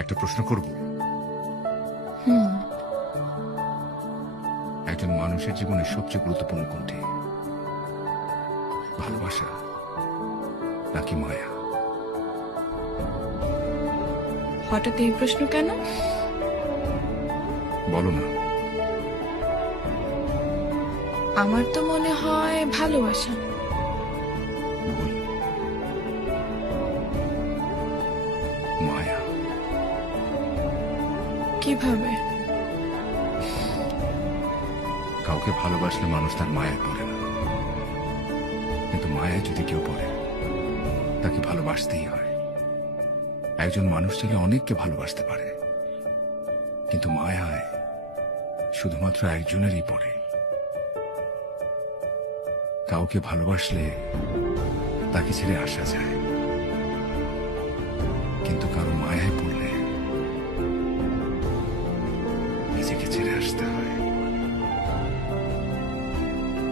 একটা প্রশ্ন করব? একজন মানুষের জীবনে সবচেয়ে গুরুত্বপূর্ণ কোনটি? ভালোবাসা নাকি মায়া? হঠাৎ এই প্রশ্ন কেন? বলো না। আমার তো মনে হয় ভালোবাসা। ভুল। মায়া। কিভাবে? কাউকে ভালোবাসলে মানুষ তার মায়ায় পড়ে না, কিন্তু মায়ায় যদি কেউ পড়ে তাকে ভালোবাসতেই হয়। একজন মানুষ চাইলে অনেককে ভালোবাসতে পারে, কিন্তু মায়ায় শুধুমাত্র একজনেরই পড়ে। কাউকে ভালোবাসলে তাকে ছেড়ে আসা যায়, কিন্তু কারো মায়ায় পড়লে নিজেকে ছেড়ে আসতে হয়।